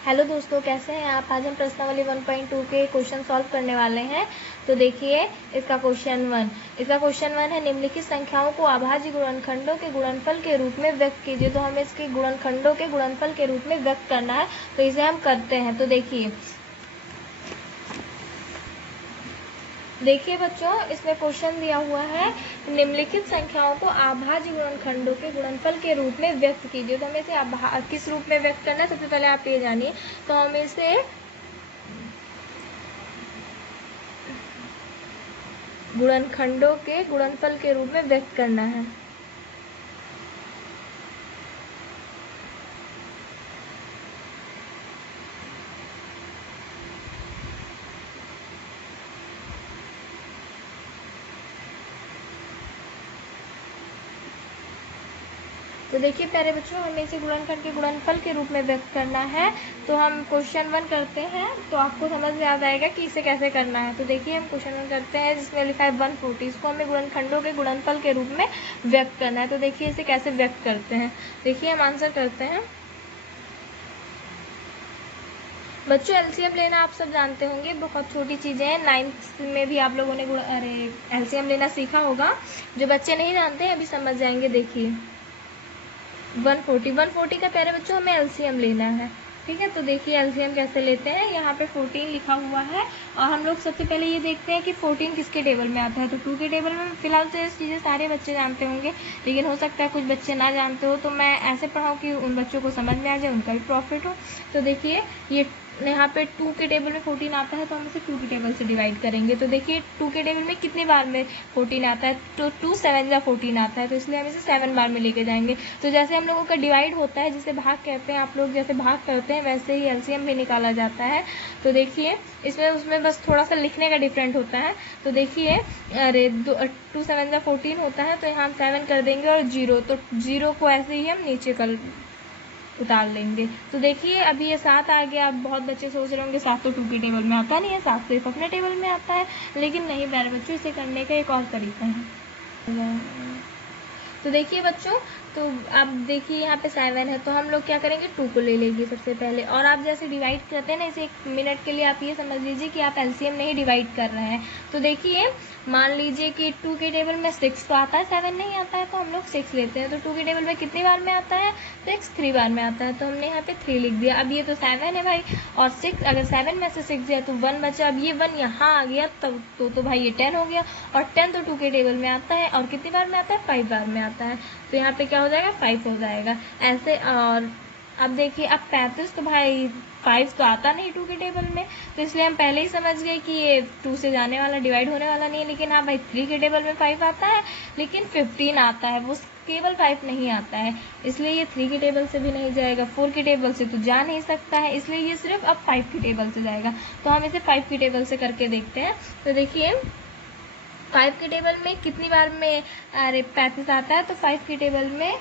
Hello दोस्तों, कैसे हैं आप। आज हम प्रश्नावली 1.2 के क्वेश्चन सॉल्व करने वाले हैं। तो देखिए इसका क्वेश्चन वन है, निम्नलिखित संख्याओं को अभाज्य गुणनखंडों के गुणनफल के रूप में व्यक्त कीजिए। तो हमें इसके गुणनखंडों के गुणनफल के रूप में व्यक्त करना है, तो इसे हम करते हैं। तो देखिए बच्चों, इसमें क्वेश्चन दिया हुआ है, निम्नलिखित संख्याओं को अभाज्य गुणनखंडों के गुणनफल के रूप में व्यक्त कीजिए। तो हमें इसे किस रूप में व्यक्त करना है, सबसे पहले आप ये जानिए। तो हमें इसे गुणनखंडों के गुणनफल के रूप में व्यक्त करना है। तो देखिए प्यारे बच्चों, हमें इसे गुणनखंड के गुणनफल के रूप में व्यक्त करना है। तो हम क्वेश्चन 1 करते हैं, तो आपको समझ में आ जाएगा कि इसे कैसे करना है। तो देखिए हम क्वेश्चन 1 करते हैं, जिसमें लिखा है 140। इसको हमें गुणनखंडों के गुणनफल के रूप में व्यक्त करना है। तो देखिए इसे कैसे व्यक्त करते हैं। देखिए हम आंसर करते हैं। बच्चों, एलसीएम लेना आप सब जानते होंगे, बहुत छोटी चीज़ें हैं। 9th में भी आप लोगों ने एलसीएम लेना सीखा होगा। जो बच्चे नहीं जानते हैं अभी समझ जाएंगे। देखिए 140 का प्यारे बच्चों हमें एलसीएम लेना है, ठीक है। तो देखिए एलसीएम कैसे लेते हैं। यहाँ पे 14 लिखा हुआ है, और हम लोग सबसे पहले ये देखते हैं कि 14 किसके टेबल में आता है। तो 2 के टेबल में। फिलहाल तो ये चीज़ें सारे बच्चे जानते होंगे, लेकिन हो सकता है कुछ बच्चे ना जानते हो, तो मैं ऐसे पढ़ाऊँ कि उन बच्चों को समझ में आ जाए, उनका भी प्रॉफिट हो। तो देखिए ये यहाँ पे 2 के टेबल में 14 आता है, तो हम इसे 2 के टेबल से डिवाइड करेंगे। तो देखिए 2 के टेबल में कितनी बार में 14 आता है, तो 2 7 या 14 आता है, तो इसलिए हम इसे 7 बार में लेके जाएंगे। तो जैसे हम लोगों का डिवाइड होता है, जिसे भाग कहते हैं, आप लोग जैसे भाग करते हैं, वैसे ही एलसीएम भी निकाला जाता है। तो देखिए उसमें बस थोड़ा सा लिखने का डिफरेंट होता है। तो देखिए 2 7 या 14 होता है, तो यहाँ हम 7 कर देंगे, और 0, तो 0 को ऐसे ही हम नीचे कर उतार लेंगे। तो देखिए अभी ये 7 आ गया। अब बहुत बच्चे सोच रहे होंगे 7 तो 2 के टेबल में आता नहीं है, 7 सिर्फ अपने टेबल में आता है। लेकिन नहीं प्यारे बच्चों, इसे करने का एक और तरीका है। तो देखिए बच्चों, तो अब देखिए यहाँ पे 7 है, तो हम लोग क्या करेंगे, 2 को ले लेंगे सबसे पहले। और आप जैसे डिवाइड करते हैं ना, इसे 1 मिनट के लिए आप ये समझ लीजिए कि आप एलसीएम नहीं डिवाइड कर रहे हैं। तो देखिए मान लीजिए कि 2 के टेबल में 6 तो आता है, 7 नहीं आता है, तो हम लोग 6 लेते हैं। तो 2 के टेबल में कितनी बार में आता है, 6 3 बार में आता है, तो हमने यहाँ पे 3 लिख दिया। अब ये तो 7 है भाई, और 6 अगर 7 में से 6 गया तो 1 बचा। अब ये 1 यहाँ आ गया, तब तो भाई ये 10 हो गया, और 10 तो 2 के टेबल में आता है, और कितनी बार में आता है, 5 बार में आता है। तो यहाँ पे क्या हो जाएगा, 5 हो जाएगा ऐसे। और अब देखिए अब 35, तो भाई 5 तो आता नहीं 2 के टेबल में, तो इसलिए हम पहले ही समझ गए कि ये 2 से जाने वाला, डिवाइड होने वाला नहीं है। लेकिन हाँ भाई 3 के टेबल में 5 आता है, लेकिन 15 आता है, वो केवल 5 नहीं आता है, इसलिए ये 3 के टेबल से भी नहीं जाएगा। 4 के टेबल से तो जा नहीं सकता है, इसलिए ये सिर्फ अब 5 के टेबल से जाएगा। तो हम इसे 5 के टेबल से करके देखते हैं। तो देखिए 5 के टेबल में कितनी बार में 35 आता है, तो 5 के टेबल में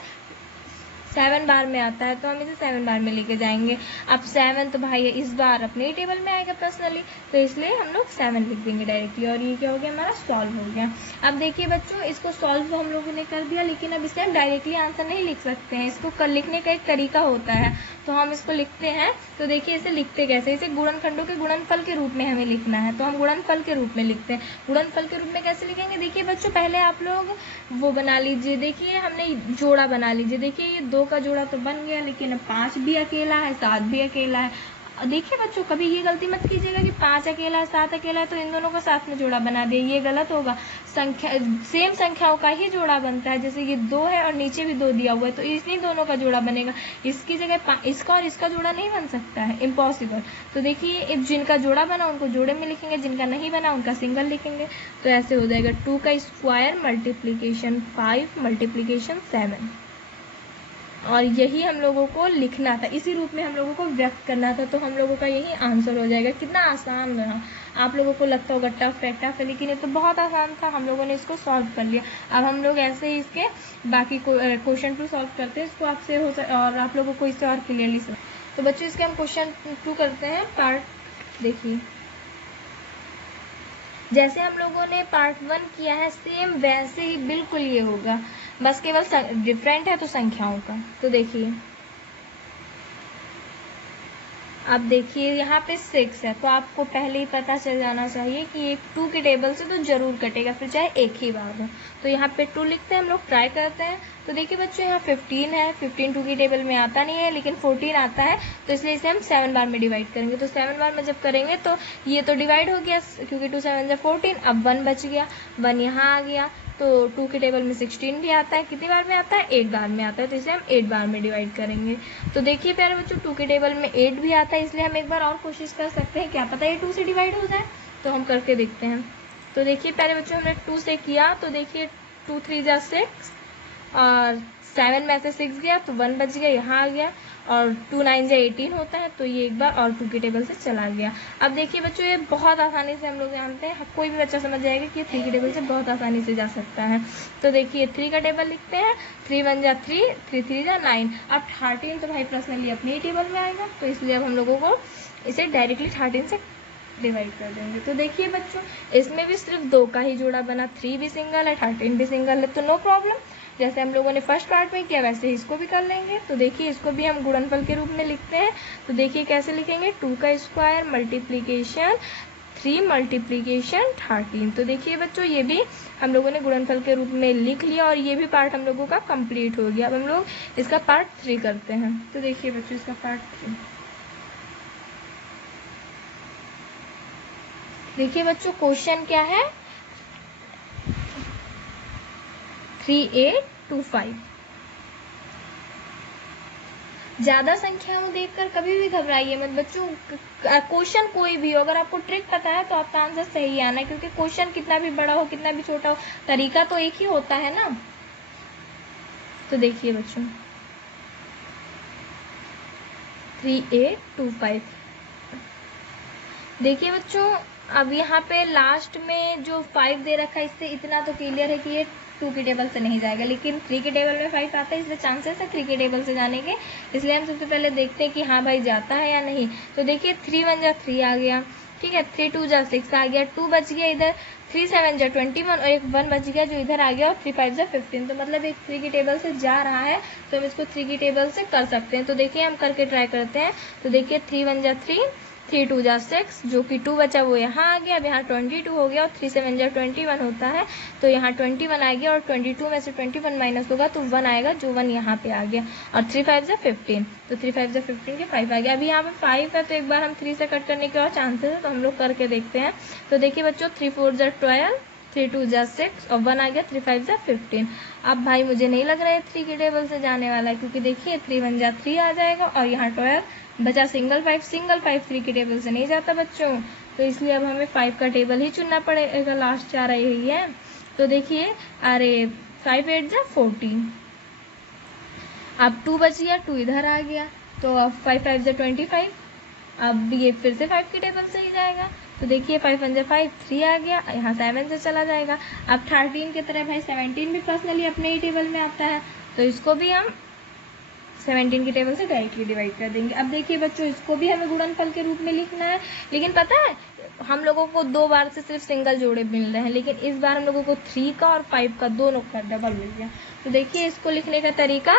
7 बार में आता है, तो हम इसे 7 बार में लेके जाएंगे। अब 7 तो भाई इस बार अपने ही टेबल में आएगा पर्सनली, तो इसलिए हम लोग 7 लिख देंगे डायरेक्टली, और ये क्या हो गया, हमारा सॉल्व हो गया। अब देखिए बच्चों, इसको सॉल्व हम लोगों ने कर दिया, लेकिन अब इसे हम डायरेक्टली आंसर नहीं लिख सकते हैं। इसको लिखने का एक तरीका होता है, तो हम इसको लिखते हैं। तो देखिए इसे लिखते कैसे, इसे गुणनखंडों के गुणनफल के रूप में हमें लिखना है, तो हम गुणनफल के रूप में लिखते हैं। गुणनफल के रूप में कैसे लिखेंगे, देखिए बच्चों पहले आप लोग वो बना लीजिए। देखिए हमने जोड़ा बना लीजिए। देखिए ये 2 का जोड़ा तो बन गया, लेकिन अब 5 भी अकेला है, 7 भी अकेला है। देखिए बच्चों कभी ये गलती मत कीजिएगा कि 5 अकेला है, 7 अकेला है, तो इन दोनों का साथ में जोड़ा बना दिए, ये गलत होगा। सेम संख्याओं का ही जोड़ा बनता है। जैसे ये 2 है और नीचे भी 2 दिया हुआ है, तो इन्हीं दोनों का जोड़ा बनेगा। इसकी जगह इसका और इसका जोड़ा नहीं बन सकता है, इम्पॉसिबल। तो देखिए जिनका जोड़ा बना उनको जोड़े में लिखेंगे, जिनका नहीं बना उनका सिंगल लिखेंगे। तो ऐसे हो जाएगा 2 का स्क्वायर मल्टीप्लीकेशन 5 मल्टीप्लीकेशन 7, और यही हम लोगों को लिखना था, इसी रूप में हम लोगों को व्यक्त करना था। तो हम लोगों का यही आंसर हो जाएगा। कितना आसान रहा, आप लोगों को लगता होगा टफ है, लेकिन ये तो बहुत आसान था, हम लोगों ने इसको सॉल्व कर लिया। अब हम लोग ऐसे ही इसके बाकी क्वेश्चन 2 सॉल्व करते हैं, इसको आपसे और आप लोगों को इससे और क्लियरली समझ। तो बच्चों इसके हम क्वेश्चन 2 करते हैं पार्ट। देखिए जैसे हम लोगों ने पार्ट 1 किया है, सेम वैसे ही बिल्कुल ये होगा, बस केवल डिफरेंट है तो संख्याओं का। तो देखिए अब देखिए यहाँ पे 6 है, तो आपको पहले ही पता चल जाना चाहिए कि एक 2 के टेबल से तो जरूर कटेगा, फिर चाहे एक ही बार हो। तो यहाँ पे 2 लिखते हैं हम लोग, ट्राई करते हैं। तो देखिए बच्चों यहाँ 15 है, 15 2 की टेबल में आता नहीं है, लेकिन 14 आता है, तो इसलिए इसे हम 7 बार में डिवाइड करेंगे। तो 7 बार में जब करेंगे तो ये तो डिवाइड हो गया, क्योंकि 2 7 14। अब 1 बच गया, 1 यहाँ आ गया। तो 2 के टेबल में 16 भी आता है, कितनी बार में आता है? 8 बार में आता है, तो इसे हम 8 बार में डिवाइड करेंगे। तो देखिए प्यारे बच्चों 2 के टेबल में 8 भी आता है, इसलिए हम एक बार और कोशिश कर सकते हैं, क्या पता ये 2 से डिवाइड हो जाए। तो हम करके देखते हैं। तो देखिए प्यारे बच्चों हमने 2 से किया, तो देखिए 2 3 जा 6 और 7 में से 6 गया, तो 1 बच गया, यहाँ आ गया। और 2 9 जा 18 होता है, तो ये एक बार और 2 के टेबल से चला गया। अब देखिए बच्चों ये बहुत आसानी से हम लोग जानते हैं, कोई भी बच्चा समझ जाएगा कि ये 3 के टेबल से बहुत आसानी से जा सकता है। तो देखिए 3 का टेबल लिखते हैं, 3 1 जा 3, 3 3 जा 9। अब 13 तो भाई पर्सनली अपने ही टेबल में आएगा, तो इसलिए अब हम लोगों को इसे डायरेक्टली 13 से डिवाइड कर देंगे। तो देखिए बच्चों इसमें भी सिर्फ 2 का ही जोड़ा बना, 3 भी सिंगल है, 13 भी सिंगल है, तो नो प्रॉब्लम। जैसे हम लोगों ने फर्स्ट पार्ट में किया वैसे ही इसको भी कर लेंगे। तो देखिए इसको भी हम गुणनफल के रूप में लिखते हैं। तो देखिए कैसे लिखेंगे, 2 का स्क्वायर मल्टीप्लीकेशन 3 मल्टीप्लीकेशन 13। तो देखिए बच्चों ये भी हम लोगों ने गुणनफल के रूप में लिख लिया, और ये भी पार्ट हम लोगों का कंप्लीट हो गया। अब हम लोग इसका पार्ट 3 करते हैं। तो देखिए बच्चों इसका पार्ट 3, देखिए बच्चों क्वेश्चन क्या है, 3825। ज्यादा संख्याओं देखकर कभी भी घबराइए मत बच्चों। क्वेश्चन कोई भी हो, अगर आपको ट्रिक पता है तो आपका आंसर सही आना है, क्योंकि क्वेश्चन कितना भी बड़ा हो कितना भी छोटा हो, तरीका तो एक ही होता है ना। तो देखिए बच्चों 3825, देखिए बच्चों अब यहाँ पे लास्ट में जो 5 दे रखा है, इससे इतना तो क्लियर है कि ये 2 के टेबल से नहीं जाएगा, लेकिन 3 के टेबल में 5 आता है, इसलिए चांसेस है 3 के टेबल से जाने के। इसलिए हम सबसे पहले देखते हैं कि हाँ भाई जाता है या नहीं। तो देखिए 3 1 जा 3 आ गया, ठीक है, 3 2 जा 6 आ गया, 2 बच गया इधर, 3 7 जा 21 और एक 1 बच गया जो इधर आ गया, और 3 5 जा 15। तो मतलब एक 3 की टेबल से जा रहा है, तो हम इसको 3 की टेबल से कर सकते हैं। तो देखिए हम करके ट्राई करते हैं। तो देखिए 3 1 जा 3, 3 2 जा 6, जो कि 2 बचा वो यहाँ आ गया। अब यहाँ 22 हो गया, और 3 7 जा 21 होता है, तो यहाँ 21 आ गया, और 22 में से 21 माइनस होगा तो 1 आएगा, जो 1 यहाँ पे आ गया। और 3 5 जा 15, तो 3 5 जा 15 के 5 आ गया। अभी यहाँ पे 5 है, तो एक बार हम 3 से कट करने के और चांसेस है, तो हम लोग करके देखते हैं। तो देखिए बच्चों 3 4 जा 12, 3 2 जा 6 और 1 आ गया, 3 5 जा 15। अब भाई मुझे नहीं लग रहा है 3 के टेबल से जाने वाला है, क्योंकि देखिए 3 1 जा 3 आ जाएगा, और यहाँ 12 बचा, सिंगल 5 3 के टेबल से नहीं जाता बच्चों। तो इसलिए अब हमें 5 का टेबल ही चुनना पड़ेगा, लास्ट चारा यही है। तो देखिए अरे 5 8 जा 14, अब 2 बच गया, 2 इधर आ गया, तो अब 5 5 जा 25, अब ये फिर से 5 के टेबल से ही जाएगा। तो देखिए 5 1 जा 5, 3 आ गया, यहाँ 7 से चला जाएगा। अब 13 की तरह भाई 17 भी पर्सनली अपने ही टेबल में आता है, तो इसको भी हम 17 की टेबल से डायरेक्टली डिवाइड कर देंगे। अब देखिए बच्चों इसको भी हमें गुणनफल के रूप में लिखना है, लेकिन पता है हम लोगों को 2 बार से सिर्फ सिंगल जोड़े मिल रहे हैं, लेकिन इस बार हम लोगों को 3 का और 5 का दोनों का डबल मिल गया। तो देखिए इसको लिखने का तरीका,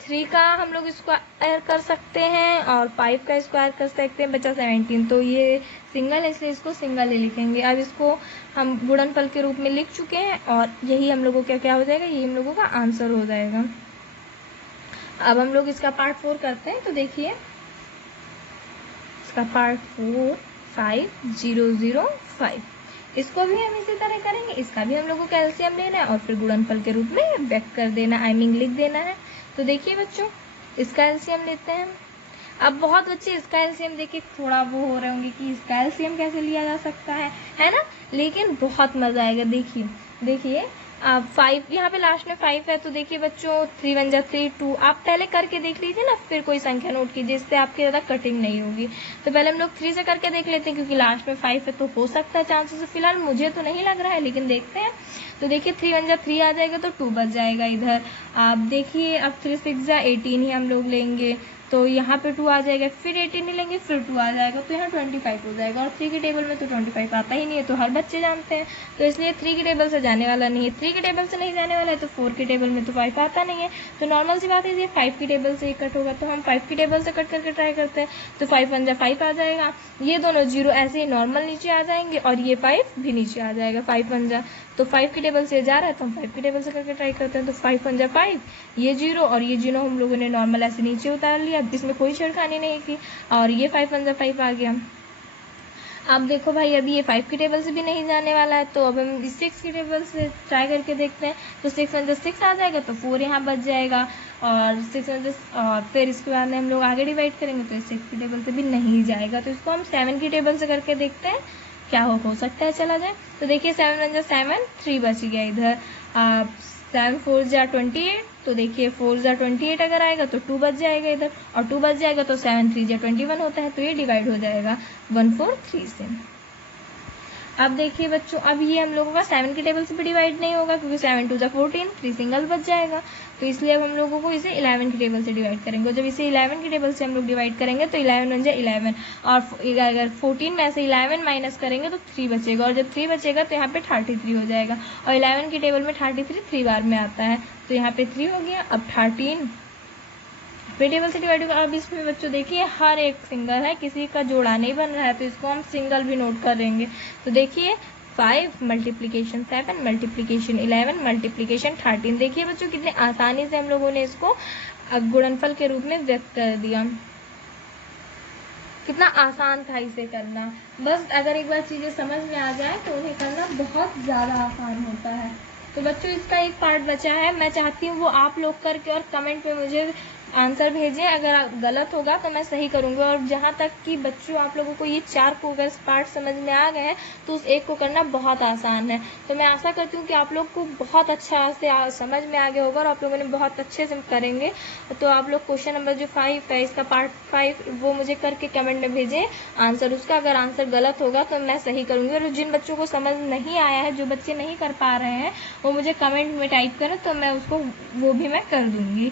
3 का हम लोग स्क्वायर कर सकते हैं और 5 का स्क्वायर कर सकते हैं, बचा 17। तो ये सिंगल है, इसलिए इसको सिंगल ही लिखेंगे। अब इसको हम गुणनफल के रूप में लिख चुके हैं, और यही हम लोगों का क्या हो जाएगा, यही हम लोगों का आंसर हो जाएगा। अब हम लोग इसका पार्ट 4 करते हैं। तो देखिए इसका पार्ट 4 5 0 0 5, इसको भी हम इसी तरह करेंगे। इसका भी हम लोगों को एलसीएम लेना है और फिर गुणनफल के रूप में व्यक्त कर देना, आई मीन लिख देना है। तो देखिए बच्चों इसका एलसीएम लेते हैं। अब बहुत बच्चे इसका एलसीएम देख के थोड़ा वो हो रहे होंगे कि इसका एलसीएम कैसे लिया जा सकता है ना, लेकिन बहुत मजा आएगा। देखिए अब 5 यहाँ पे लास्ट में 5 है, तो देखिए बच्चों 3 1 जा 3 2, आप पहले करके देख लीजिए ना, फिर कोई संख्या नोट कीजिए, इससे आपकी ज़्यादा कटिंग नहीं होगी। तो पहले हम लोग 3 से करके देख लेते हैं, क्योंकि लास्ट में 5 है तो हो सकता है चांसेस, फिलहाल मुझे तो नहीं लग रहा है, लेकिन देखते हैं। तो देखिए 3 1 जा 3 आ जाएगा, तो 2 बच जाएगा इधर। आप देखिए अब 3 6 जा 18 ही हम लोग लेंगे, तो यहाँ पे 2 आ जाएगा, फिर 18 ही लेंगे, फिर 2 आ जाएगा, तो यहाँ 25 हो जाएगा। और 3 के टेबल में तो 25 आता ही नहीं है, तो हर बच्चे जानते हैं, तो इसलिए 3 के टेबल से जाने वाला नहीं है। 3 के टेबल से नहीं जाने वाला है तो 4 के टेबल में तो 5 आता नहीं है, तो नॉर्मल सी बात है ये 5 की टेबल से ही कट होगा। तो हम 5 की टेबल से कट करके ट्राई करते हैं, तो 5 1 जा 5 आ जाएगा, ये दोनों 0 ऐसे ही नॉर्मल नीचे आ जाएंगे और ये 5 भी नीचे आ जाएगा। 5 1 जा, तो 5 की टेबल से जा रहा है तो हम 5 की टेबल से करके ट्राई करते हैं, तो 5 1 जा 5, ये 0 और ये 0 हम लोगों ने नॉर्मल ऐसे नीचे उतार लिया, इसमें कोई छेड़खानी नहीं की, और ये 5 1 जा 5 आ गया। अब देखो भाई अभी ये 5 की टेबल से भी नहीं जाने वाला है, तो अब हम 6 की टेबल से ट्राई करके देखते हैं, तो 6 1 जा 6 आ जाएगा, तो 4 यहाँ बच जाएगा, और 6 1 जा, और फिर इसके बाद में हम लोग आगे डिवाइड करेंगे तो 6 की टेबल से भी नहीं जाएगा, तो इसको हम 7 की टेबल से करके देखते हैं क्या हो सकता है चला जाए। तो देखिए 7 1 जा 7, 3 बच गया इधर, 7 4 जा 28, तो देखिए 4 जा 28 अगर आएगा तो 2 बच जाएगा इधर, और 2 बच जाएगा तो 7 3 जा 21 होता है, तो ये डिवाइड हो जाएगा 1 4 3 से। अब देखिए बच्चों, अब ये हम लोगों का 7 की टेबल से भी डिवाइड नहीं होगा, क्योंकि 7 2 जा 14, 3 सिंगल बच जाएगा, तो इसलिए अब हम लोगों को इसे 11 की टेबल से डिवाइड करेंगे, और जब इसे 11 की टेबल से हम लोग डिवाइड करेंगे तो 11 1 जा 11, और अगर 14 में से 11 माइनस करेंगे तो 3 बचेगा, और जब 3 बचेगा तो यहाँ पे 33 हो जाएगा, और 11 की टेबल में 33 3 बार में आता है, तो यहाँ पे 3 हो गया। अब 13 फिर टेबल से डिवाइड होगा। अब इसमें बच्चों देखिए हर एक सिंगल है, किसी का जोड़ा नहीं बन रहा है, तो इसको हम सिंगल भी नोट करेंगे। तो देखिए 5 मल्टीप्लीकेशन 7 मल्टीप्लीकेशन 11 मल्टीप्लीकेशन 13। देखिए बच्चों कितने आसानी से हम लोगों ने इसको गुणनफल के रूप में व्यक्त कर दिया, कितना आसान था इसे करना। बस अगर एक बार चीज़ें समझ में आ जाए तो उन्हें करना बहुत ज़्यादा आसान होता है। तो बच्चों इसका एक पार्ट बचा है, मैं चाहती हूँ वो आप लोग करके और कमेंट पे मुझे आंसर भेजें, अगर गलत होगा तो मैं सही करूँगी। और जहाँ तक कि बच्चों आप लोगों को ये 4 को अगर पार्ट समझ में आ गए हैं तो उस एक को करना बहुत आसान है। तो मैं आशा करती हूँ कि आप लोग को बहुत अच्छा से समझ में आ गया होगा और आप लोगों ने बहुत अच्छे से करेंगे। तो आप लोग क्वेश्चन नंबर जो 5 है इसका पार्ट 5 वो मुझे करके कमेंट में भेजें आंसर उसका। अगर आंसर गलत होगा तो मैं सही करूँगी, और जिन बच्चों को समझ नहीं आया है, जो बच्चे नहीं कर पा रहे हैं, वो मुझे कमेंट में टाइप करें तो मैं उसको वो भी मैं कर दूँगी।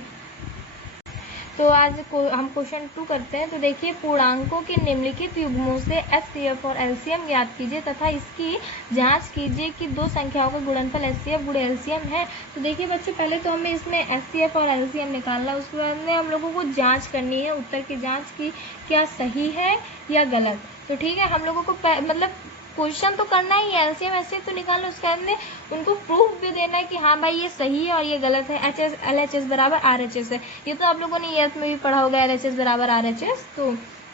तो आज हम क्वेश्चन 2 करते हैं। तो देखिए पूर्णांकों के निम्नलिखित युग्मों से एचसीएफ और एलसीएम ज्ञात कीजिए तथा इसकी जांच कीजिए कि दो संख्याओं का गुणनफल एचसीएफ गुणे एलसीएम है। तो देखिए बच्चों पहले तो हमें इसमें एचसीएफ और एलसीएम निकालना, उसके बाद में हम लोगों को जांच करनी है, उत्तर की जांच की क्या सही है या गलत। तो ठीक है, हम लोगों को मतलब क्वेश्चन तो करना ही है, एलसीएम एचसीएफ तो निकालना, उसके बाद में उनको प्रूफ भी देना है कि हाँ भाई ये सही है और ये गलत है। H S L H S बराबर आर एच एस है, ये तो आप लोगों ने ईएथ में भी पढ़ा होगा, एल एच एस बराबर आर एच एस। तो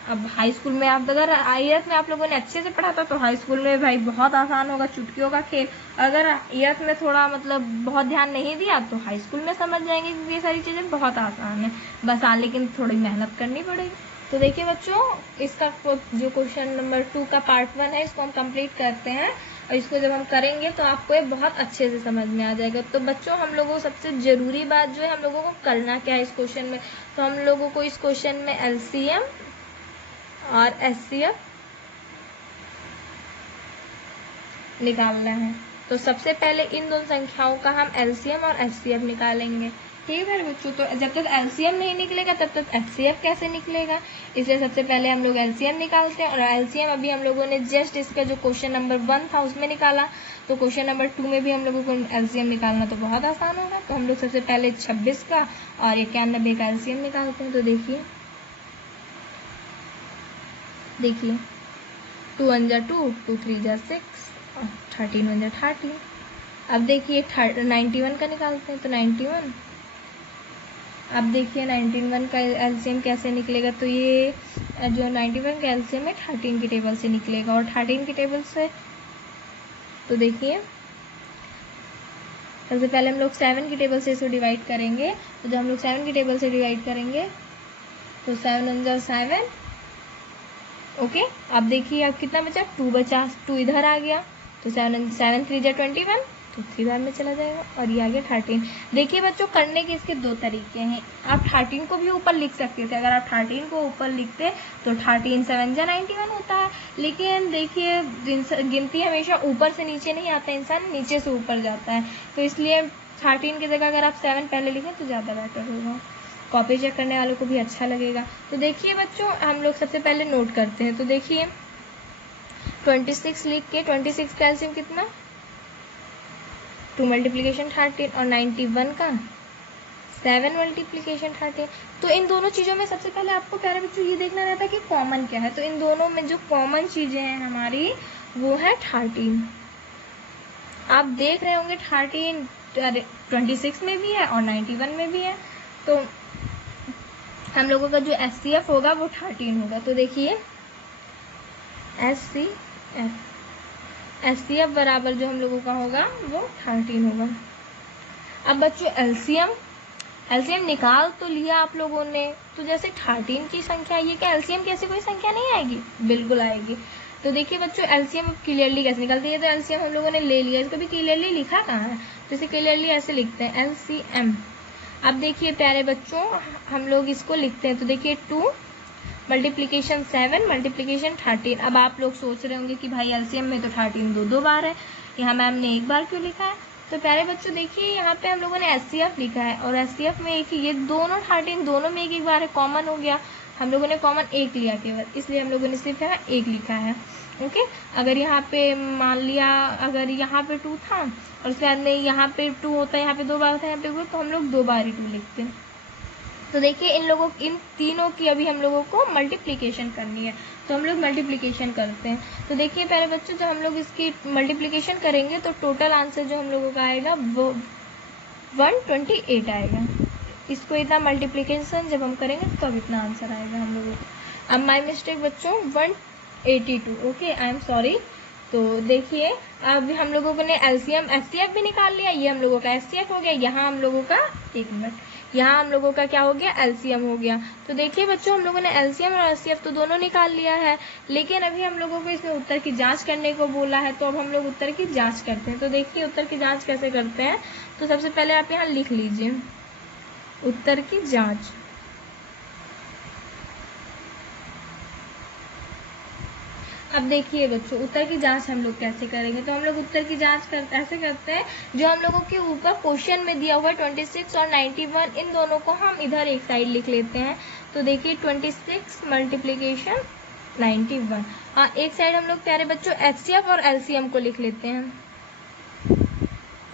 अब हाई स्कूल में आप अगर ईएथ में आप लोगों ने अच्छे से पढ़ा था तो हाई स्कूल में भाई बहुत आसान होगा, चुटकियों का खेल। अगर ईएथ में थोड़ा मतलब बहुत ध्यान नहीं दिया तो हाई स्कूल में समझ जाएंगे, क्योंकि ये सारी चीज़ें बहुत आसान है, बस हाँ लेकिन थोड़ी मेहनत करनी पड़ेगी। तो देखिए बच्चों इसका जो क्वेश्चन नंबर 2 का पार्ट 1 है इसको हम कंप्लीट करते हैं, और इसको जब हम करेंगे तो आपको ये बहुत अच्छे से समझ में आ जाएगा। तो बच्चों हम लोगों को सबसे ज़रूरी बात जो है हम लोगों को करना क्या है इस क्वेश्चन में, तो हम लोगों को इस क्वेश्चन में एलसीएम और एचसीएफ निकालना है। तो सबसे पहले इन दोनों संख्याओं का हम एलसीएम और एचसीएफ निकालेंगे। ठीक है बच्चों, तो जब तक एलसीएम नहीं निकलेगा तब तक एचसीएफ कैसे निकलेगा, इसलिए सबसे पहले हम लोग एलसीएम निकालते हैं। और एलसीएम अभी हम लोगों ने जस्ट इसका जो क्वेश्चन नंबर 1 था उसमें निकाला, तो क्वेश्चन नंबर 2 में भी हम लोगों को एलसीएम निकालना तो बहुत आसान होगा। तो हम लोग सबसे पहले 26 का और 91 का एलसीएम निकालते हैं। तो देखिए 2 1 जा 2, 2 3 जा 6, 13 1 जा 13। अब देखिए 91 का निकालते हैं। तो 91, अब देखिए 91 का एलसीएम कैसे निकलेगा, तो ये जो 91 का एलसीएम है 13 की टेबल से निकलेगा, और 13 की टेबल से तो देखिए सबसे पहले हम लोग 7 की टेबल से इसको डिवाइड करेंगे। तो जब हम लोग 7 की टेबल से डिवाइड करेंगे तो 7 1 जा 7, ओके। अब देखिए अब कितना बचा, 2 बचा, 2 इधर आ गया, तो 7 3 जा 21, तो 3 बार में चला जाएगा, और ये आ गया 13। देखिए बच्चों करने के इसके 2 तरीके हैं, आप 13 को भी ऊपर लिख सकते थे। अगर आप 13 को ऊपर लिखते तो 13 7 जा 91 होता है, लेकिन देखिए गिनती हमेशा ऊपर से नीचे नहीं आता, इंसान नीचे से ऊपर जाता है, तो इसलिए 13 की जगह अगर आप 7 पहले लिखें तो ज़्यादा बेटर होगा। कॉपी चेक करने वालों को भी अच्छा लगेगा। तो देखिए बच्चों, हम लोग सबसे पहले नोट करते हैं। तो देखिए 26 लिख के 26 का एलसीएम कितना, 2 मल्टीप्लीकेशन 13 और 91 का 7 मल्टीप्लीकेशन 13। तो इन दोनों चीज़ों में सबसे पहले आपको प्यारे बच्चों ये देखना रहता है कि कॉमन क्या है। तो इन दोनों में जो कॉमन चीज़ें हैं हमारी वो है 13। आप देख रहे होंगे 13 26 में भी है और 91 में भी है। तो हम लोगों का जो एचसीएफ होगा वो 13 होगा। तो देखिए एचसीएफ बराबर जो हम लोगों का होगा वो 13 होगा। अब बच्चों एलसीएम निकाल तो लिया आप लोगों ने। तो जैसे 13 की संख्या ये क्या एलसीएम की ऐसी कोई संख्या नहीं आएगी? बिल्कुल आएगी। तो देखिए बच्चों एलसीएम क्लियरली कैसे निकालते हैं। तो एलसीएम हम लोगों ने ले लिया, इसको भी क्लियरली लिखा कहाँ है? जैसे क्लियरली ऐसे लिखते हैं एलसीएम। अब देखिए प्यारे बच्चों हम लोग इसको लिखते हैं। तो देखिए 2 मल्टीप्लीकेशन 7 मल्टीप्लीकेशन 13। अब आप लोग सोच रहे होंगे कि भाई एलसीएम में तो 13 दो बार है, यहाँ मैम ने एक बार क्यों लिखा है? तो प्यारे बच्चों देखिए यहाँ पे हम लोगों ने एचसीएफ लिखा है और एचसीएफ में एक ही, ये दोनों 13 दोनों में एक बार है, कॉमन हो गया। हम लोगों ने कॉमन एक लिया केवल, इसलिए हम लोगों ने सिर्फ यहाँ एक लिखा है। ओके, अगर यहाँ पे मान लिया अगर यहाँ पे 2 था और उसके बाद में यहाँ पे 2 होता है, यहाँ पे 2 बार था, यहाँ पे 2, तो हम लोग 2 बार ही 2 लिखते हैं। तो देखिए इन तीनों की अभी हम लोगों को मल्टीप्लिकेशन करनी है, तो हम लोग मल्टीप्लिकेशन करते हैं। तो देखिए पहले बच्चों जब हम लोग इसकी मल्टीप्लिकेशन करेंगे तो टोटल आंसर जो हम लोगों का आएगा वो 128 आएगा। इसको इतना मल्टीप्लिकेशन जब हम करेंगे तो तब इतना आंसर आएगा हम लोगों को। अब माय मिस्टेक बच्चों 182। Okay, I am sorry. तो देखिए अब हम लोगों ने एलसीएम एचसीएफ भी निकाल लिया, ये हम लोगों का एचसीएफ हो गया। यहाँ हम लोगों का यहाँ हम लोगों का क्या हो गया? एलसीएम हो गया। तो देखिए बच्चों हम लोगों ने एलसीएम और एचसीएफ तो दोनों निकाल लिया है, लेकिन अभी हम लोगों को इसमें उत्तर की जांच करने को बोला है। तो अब हम लोग उत्तर की जांच करते हैं। तो देखिए उत्तर की जांच कैसे करते हैं। तो सबसे पहले आप यहाँ लिख लीजिए उत्तर की जांच। अब देखिए बच्चों उत्तर की जांच हम लोग कैसे करेंगे। तो हम लोग उत्तर की जांच ऐसे करते हैं, जो हम लोगों के ऊपर क्वेश्चन में दिया हुआ 26 और 91 इन दोनों को हम इधर एक साइड लिख लेते हैं। तो देखिए 26 मल्टीप्लीकेशन 91 और एक साइड हम लोग प्यारे बच्चों एचसीएफ और एलसीएम को लिख लेते हैं।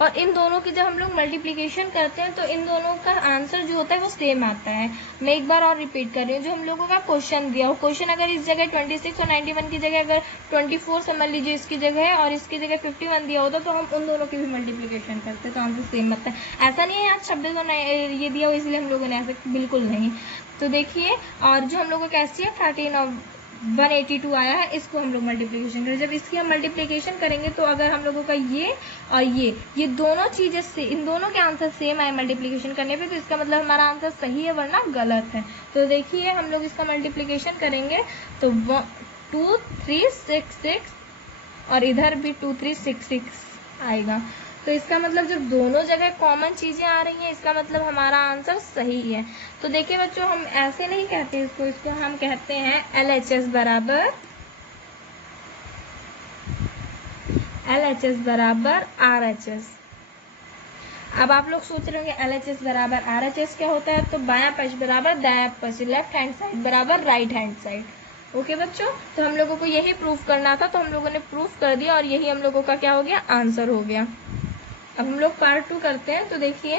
और इन दोनों की जब हम लोग मल्टीप्लिकेशन करते हैं तो इन दोनों का आंसर जो होता है वो सेम आता है। मैं एक बार और रिपीट कर रही हूँ, जो हम लोगों का क्वेश्चन दिया हो, क्वेश्चन अगर इस जगह 26 और 91 की जगह अगर 24 समझ लीजिए इसकी जगह है और इसकी जगह 51 दिया होता तो हम उन दोनों की भी मल्टीप्लिकेशन करते तो आंसर सेम आता है। ऐसा नहीं है यहाँ 26 और ये दिया हो इसलिए हम लोगों ने ऐसे, बिल्कुल नहीं। तो देखिए और जो हम लोगों का एचसीएफ 13 और 182 आया है, इसको हम लोग मल्टीप्लिकेशन करें। जब इसकी हम मल्टीप्लिकेशन करेंगे तो अगर हम लोगों का ये और ये दोनों चीज़ें से इन दोनों के आंसर सेम आए मल्टीप्लिकेशन करने पे, तो इसका मतलब हमारा आंसर सही है वरना गलत है। तो देखिए हम लोग इसका मल्टीप्लिकेशन करेंगे तो 2 3 6 6 और इधर भी 2 3 6 6 आएगा। तो इसका मतलब जब दोनों जगह कॉमन चीज़ें आ रही हैं इसका मतलब हमारा आंसर सही है। तो देखिए बच्चों हम ऐसे नहीं कहते इसको हम कहते हैं LHS बराबर RHS। अब आप लोग सोच रहे होंगे LHS बराबर RHS क्या होता है। तो बायां पक्ष बराबर दायां पक्ष, लेफ्ट हैंड साइड बराबर राइट हैंड साइड। ओके बच्चों, तो हम लोगों को यही प्रूफ करना था, तो हम लोगों ने प्रूफ कर दिया और यही हम लोगों का क्या हो गया? आंसर हो गया। अब हम लोग पार्ट 2 करते हैं। तो देखिए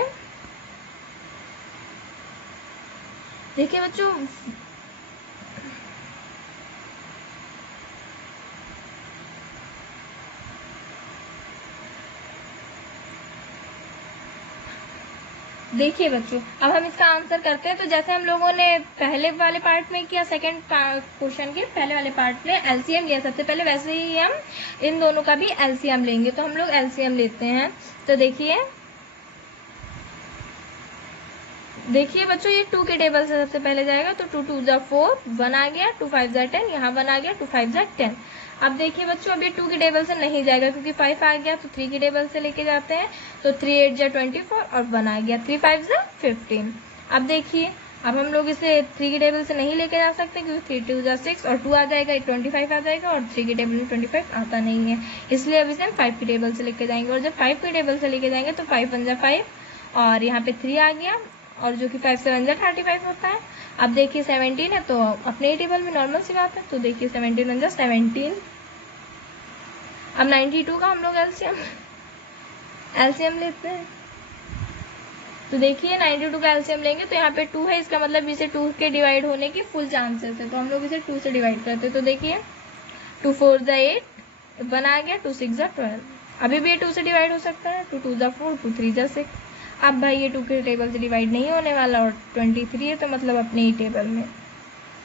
बच्चों देखिए बच्चों अब हम इसका आंसर करते हैं। तो जैसे हम लोगों ने पहले वाले पार्ट में किया, सेकंड क्वेश्चन के पहले वाले पार्ट में एलसीएम लिया सबसे पहले, वैसे ही हम इन दोनों का भी एलसीएम लेंगे। तो हम लोग एलसीएम लेते हैं। तो देखिए बच्चों ये 2 के टेबल से सबसे पहले जाएगा। तो 2 2 जा 4, 1 आ गया, 2 5 जा 10, यहाँ 1 आ गया, 2 5 जा 10। अब देखिए बच्चों अब ये 2 के टेबल से नहीं जाएगा क्योंकि 5 आ गया, तो 3 के टेबल से लेके जाते हैं। तो 3 8 जा 24 और 1 आ गया, 3 5 जा 15। अब देखिए अब हम लोग इसे 3 के टेबल से नहीं लेके जा सकते क्योंकि 3 2 जा 6 और 2 आ जाएगा, 25 आ जाएगा और 3 के टेबल में 25 आता नहीं है, इसलिए अब इसे हम 5 के टेबल से लेके जाएंगे। और जब 5 के टेबल से लेके जाएंगे तो 5 1 जा 5 और यहाँ पे 3 आ गया और जो कि 5 7 जा 35 होता है। अब देखिए 17 है तो अपने ही टेबल में नॉर्मल सी बात है, तो देखिए 17 1 जा 17। अब 92 का हम लोग एलसीएम लेते हैं। तो देखिए 92 का एलसीएम लेंगे तो यहाँ पे 2 है, इसका मतलब इसे 2 के डिवाइड होने की फुल चांसेस है, तो हम लोग इसे 2 से डिवाइड करते हैं। तो देखिए 2 4 जा 8, 1 आ गया, 2 6 जा 12। अभी भी ये 2 से डिवाइड हो सकता है, 2 2 जा 4, 2 3 जा 6। अब भाई ये 2 के टेबल से डिवाइड नहीं होने वाला और 23 है, तो मतलब अपने ही टेबल में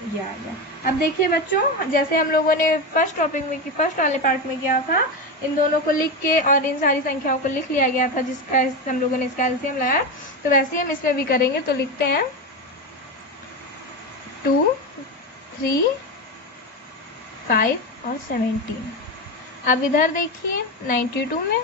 ये आ गया। अब देखिए बच्चों, जैसे हम लोगों ने फर्स्ट टॉपिक में की फर्स्ट वाले पार्ट में किया था, इन दोनों को लिख के और इन सारी संख्याओं को लिख लिया गया था जिसका हम लोगों ने इसका एलसीएम लाया, तो वैसे ही हम इसमें भी करेंगे। तो लिखते हैं 2 3 5 और 17। अब इधर देखिए 92 में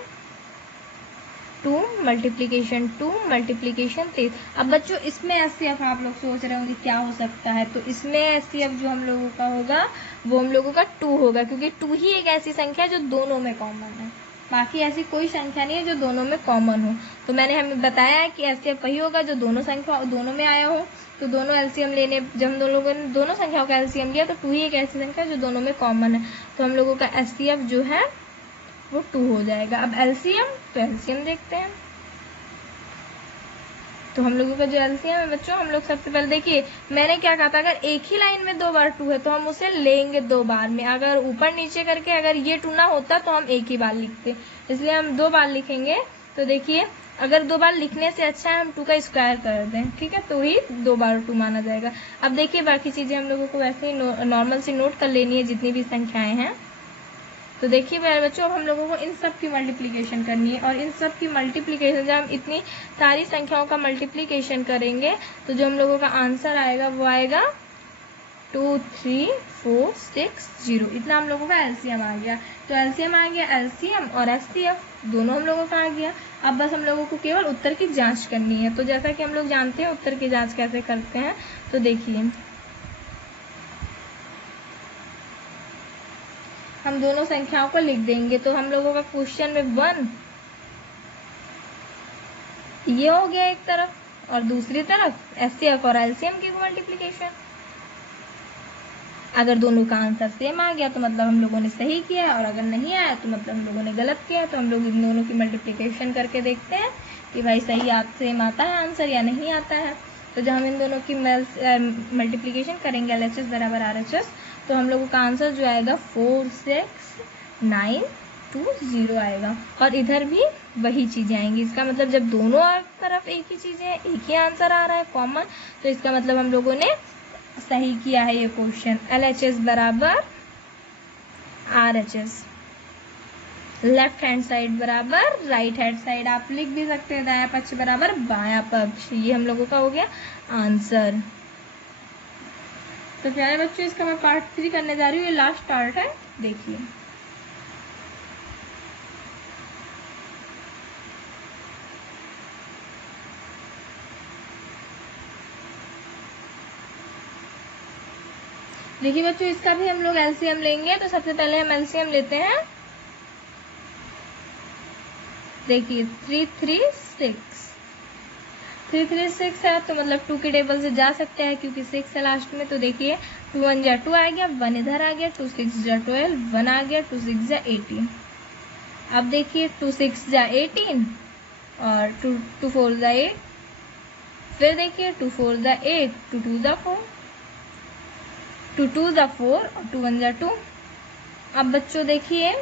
2 मल्टीप्लीकेशन 2 मल्टीप्लीकेशन 3। अब बच्चों इसमें एचसीएफ आप लोग सोच रहे होंगे क्या हो सकता है, तो इसमें एचसीएफ जो हम लोगों का होगा वो हम लोगों का 2 होगा, क्योंकि 2 ही एक ऐसी संख्या है जो दोनों में कॉमन है, बाकी ऐसी कोई संख्या नहीं है जो दोनों में कॉमन हो। तो मैंने हमें बताया है कि एचसीएफ वही होगा जो दोनों संख्या दोनों में आया हो। तो दोनों एलसीएम लेने, जब हम लोगों ने दोनों संख्याओं का एलसीएम लिया तो 2 ही एक ऐसी संख्या जो दोनों में कॉमन है, तो हम लोगों का एचसीएफ जो है वो 2 हो जाएगा। अब एलसीएम, तो एलसीएम देखते हैं। तो हम लोगों का जो एलसीएम है बच्चों, हम लोग सबसे पहले देखिए मैंने क्या कहा था, अगर एक ही लाइन में 2 बार 2 है तो हम उसे लेंगे 2 बार में, अगर ऊपर नीचे करके अगर ये 2 ना होता तो हम एक ही बार लिखते, इसलिए हम 2 बार लिखेंगे। तो देखिए अगर 2 बार लिखने से अच्छा है हम 2 का स्क्वायर कर दें, ठीक है, तो ही 2 बार 2 माना जाएगा। अब देखिए बाकी चीजें हम लोगों को वैसे ही नॉर्मल से नोट कर लेनी है जितनी भी संख्याएं हैं। तो देखिए मेरे बच्चों, अब हम लोगों को इन सब की मल्टीप्लिकेशन करनी है, और इन सब की मल्टीप्लिकेशन जब हम इतनी सारी संख्याओं का मल्टीप्लिकेशन करेंगे तो जो हम लोगों का आंसर आएगा वो आएगा 2 3 4 6 0। इतना हम लोगों का एलसीएम आ गया। तो एलसीएम आ गया, एलसीएम और एचसीएफ दोनों हम लोगों का आ गया। अब बस हम लोगों को केवल उत्तर की जांच करनी है। तो जैसा कि हम लोग जानते हैं उत्तर की जांच कैसे करते हैं, तो देखिए हम दोनों संख्याओं को लिख देंगे। तो हम लोगों का क्वेश्चन में 1 ये हो गया एक तरफ, और दूसरी तरफ एचसीएफ और एलसीएम की मल्टीप्लिकेशन। अगर दोनों का आंसर सेम आ गया तो मतलब हम लोगों ने सही किया, और अगर नहीं आया तो मतलब हम लोगों ने गलत किया। तो हम लोग इन दोनों की मल्टीप्लिकेशन करके देखते हैं कि भाई सही सेम आता है आंसर या नहीं आता है। तो जब हम इन दोनों की मल्टीप्लिकेशन करेंगे एलएचएस बराबर आरएचएस, तो हम लोगों का आंसर जो आएगा 4 6 9 2 0 आएगा, और इधर भी वही चीजें आएंगी। इसका मतलब जब दोनों तरफ एक ही चीजें हैं, एक ही आंसर आ रहा है कॉमन, तो इसका मतलब हम लोगों ने सही किया है ये क्वेश्चन। एलएचएस बराबर आरएचएस, लेफ्ट हैंड साइड बराबर राइट हैंड साइड, आप लिख भी सकते हैं दायां पक्ष बराबर बायां पक्ष। ये हम लोगों का हो गया आंसर। तो प्यारे बच्चों, इसका मैं पार्ट 3 करने जा रही हूँ, ये लास्ट पार्ट है, देखिए। देखिए बच्चों, इसका भी हम लोग एलसीएम लेंगे। तो सबसे पहले हम एलसीएम लेते हैं। देखिए 3 3 6 3 3 6 है, तो मतलब 2 के टेबल से जा सकते हैं क्योंकि 6 है लास्ट में। तो देखिए 2 1 जा 2 आ गया, 1 इधर आ गया, 2 6 जा 12, 1 आ गया, 2 6 जा 18। अब देखिए 2 6 जा 18 और 2 4 जा 8, फिर देखिए 2 4 जा 8, 2 2 जा 4, 2 2 जा 4 और 2 1 जा 2। अब बच्चों देखिए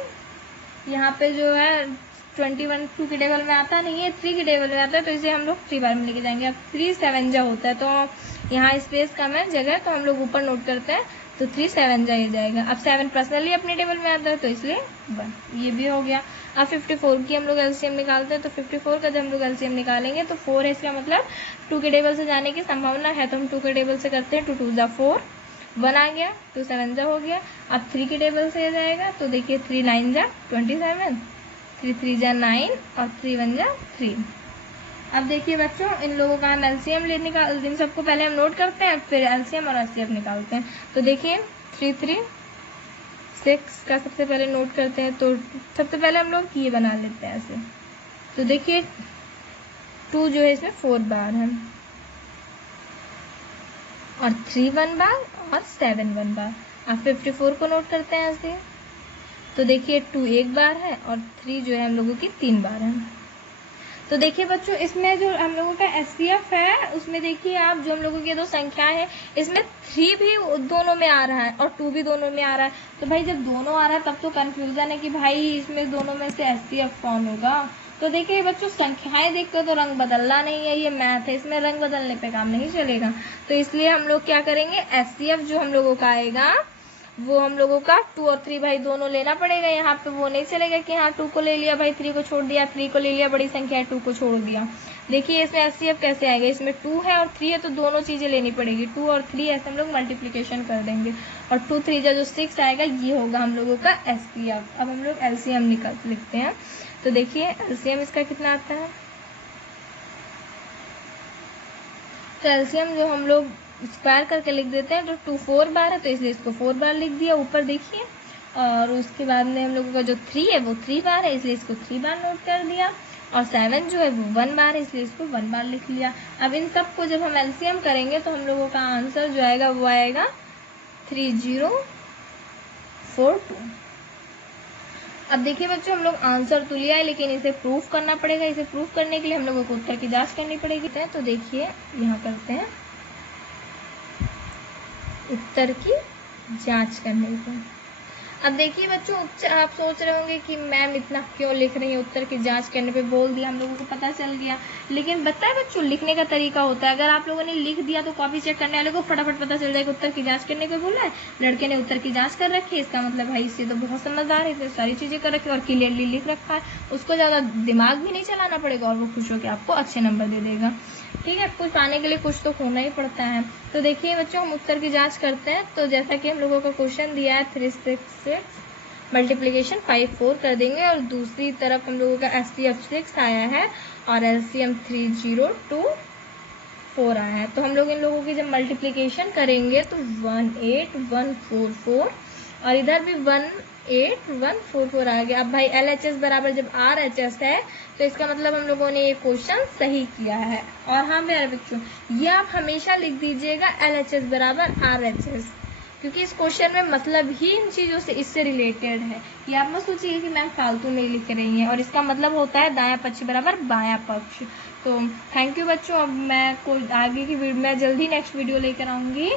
यहाँ पे जो है 21 2 के टेबल में आता नहीं है, 3 के टेबल में आता है, तो इसे हम लोग 3 बार में लेके जाएंगे। अब 3 7 जा होता है, तो यहाँ स्पेस कम है जगह, तो हम लोग ऊपर नोट करते हैं, तो 3 7 जा ये जाएगा। अब 7 पर्सनली अपने टेबल में आता है, तो इसलिए 1, ये भी हो गया। अब 54 की हम लोग एलसीएम निकालते हैं। तो 54 का जब हम लोग एलसीएम निकालेंगे तो 4 है, इसका मतलब 2 के टेबल से जाने की संभावना है, तो हम 2 के टेबल से करते हैं। 2 2 जा 4, 1 आ गया, 2 7 जा हो गया। अब 3 के टेबल से जाएगा, तो देखिए 3 9 जा 27, 3 3 जा 9 और 3 1 जा 3। अब देखिए बच्चों, इन लोगों का हम एलसीएम इन सबको पहले हम नोट करते हैं, फिर एलसीएम और एचसीएफ निकालते हैं। तो देखिए 3 3 6 का सबसे पहले नोट करते हैं। तो सबसे पहले हम लोग ये बना लेते हैं ऐसे। तो देखिए 2 जो है इसमें 4 बार है, और 3 1 बार और 7 1 बार। आप 54 को नोट करते हैं ऐसे। तो देखिए 2 एक बार है और 3 जो है हम लोगों की 3 बार है। तो देखिए बच्चों, इसमें जो हम लोगों का SCF है उसमें देखिए आप, जो हम लोगों की 2 संख्या है इसमें 3 भी दोनों में आ रहा है और 2 भी दोनों में आ रहा है। तो भाई जब दोनों आ रहा है तब तो कंफ्यूजन है कि भाई इसमें दोनों में से SCF कौन होगा। तो देखिए बच्चों, संख्याएं देखकर तो रंग बदलना नहीं है, ये मैथ है, इसमें रंग बदलने पे काम नहीं चलेगा। तो इसलिए हम लोग क्या करेंगे, SCF जो हम लोगों का आएगा वो हम लोगों का 2 और 3 भाई दोनों लेना पड़ेगा। यहाँ पे वो नहीं चलेगा कि हाँ 2 को ले लिया भाई 3 को छोड़ दिया, 3 को ले लिया बड़ी संख्या है 2 को छोड़ दिया। देखिए इसमें SCF कैसे आएगा, इसमें 2 है और 3 है तो दोनों चीजें लेनी पड़ेगी, 2 और 3 ऐसे हम लोग मल्टीप्लीकेशन कर देंगे और 2 3 जो 6 आएगा ये होगा हम लोगों का SCF। अब हम लोग LCM लिखते हैं। तो देखिए LCM इसका कितना आता है। तो LCM जो हम लोग स्क्वायर करके लिख देते हैं, तो 2 4 बार है तो इसलिए इसको 4 बार लिख दिया ऊपर देखिए। और उसके बाद में हम लोगों का जो 3 है वो 3 बार है इसलिए इसको 3 बार नोट कर दिया। और 7 जो है वो 1 बार है इसलिए इसको 1 बार लिख लिया। अब इन सबको जब हम LCM करेंगे तो हम लोगों का आंसर जो आएगा वो आएगा 3042। अब देखिए बच्चों, हम लोग आंसर तो लिया है लेकिन इसे प्रूफ करना पड़ेगा। इसे प्रूफ करने के लिए हम लोगों को उत्तर की जांच करनी पड़ेगी। तो देखिए यहाँ करते हैं उत्तर की जांच करने को। अब देखिए बच्चों, आप सोच रहे होंगे कि मैम इतना क्यों लिख रही है, उत्तर की जांच करने पे बोल दिया, हम लोगों को पता चल गया। लेकिन पता है बच्चों, लिखने का तरीका होता है। अगर आप लोगों ने लिख दिया तो कॉपी चेक करने वाले को फटाफट पता चल जाएगा उत्तर की जांच करने को बोला है, लड़के ने उत्तर की जांच कर रखी है, इसका मतलब भाई इससे तो बहुत समझदार है, तो सारी चीजें कर रखी और क्लियरली लिख रखा है, उसको ज्यादा दिमाग भी नहीं चलाना पड़ेगा और वो खुश होकर आपको अच्छे नंबर दे देगा। ठीक है, कुछ पाने के लिए कुछ तो खोना ही पड़ता है। तो देखिए बच्चों, हम उत्तर की जांच करते हैं। तो जैसा कि हम लोगों का क्वेश्चन दिया है 3 6 6 मल्टीप्लीकेशन 5 4 कर देंगे और दूसरी तरफ हम लोगों का SCF 6 आया है और LCM 3024 आया है। तो हम लोग इन लोगों की जब मल्टीप्लीकेशन करेंगे तो 18144 और इधर भी 18144 आ गया। अब भाई LHS बराबर जब RHS है तो इसका मतलब हम लोगों ने ये क्वेश्चन सही किया है। और हाँ प्यारे बच्चों, ये आप हमेशा लिख दीजिएगा LHS बराबर RHS, क्योंकि इस क्वेश्चन में मतलब ही इन चीजों से इससे रिलेटेड है। ये आप मत सोचिए कि मैम फालतू में लिख रही हैं, और इसका मतलब होता है दायां पक्ष बराबर बायां पक्ष। तो थैंक यू बच्चों। अब मैं कोई आगे की वीडियो में जल्दी नेक्स्ट वीडियो लेकर आऊंगी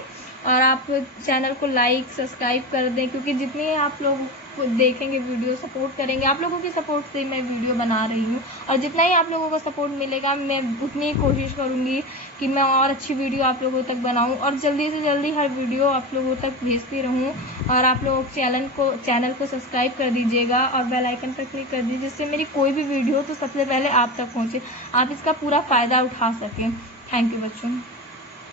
और आप चैनल को लाइक सब्सक्राइब कर दें, क्योंकि जितने आप लोग देखेंगे वीडियो, सपोर्ट करेंगे, आप लोगों की सपोर्ट से मैं वीडियो बना रही हूँ और जितना ही आप लोगों का सपोर्ट मिलेगा मैं उतनी ही कोशिश करूँगी कि मैं और अच्छी वीडियो आप लोगों तक बनाऊँ और जल्दी से जल्दी हर वीडियो आप लोगों तक भेजती रहूँ। और आप लोग चैनल को सब्सक्राइब कर दीजिएगा और बेल आइकन पर क्लिक कर दीजिए, जिससे मेरी कोई भी वीडियो तो सबसे पहले आप तक पहुँचे, आप इसका पूरा फ़ायदा उठा सकें। थैंक यू बच्चों।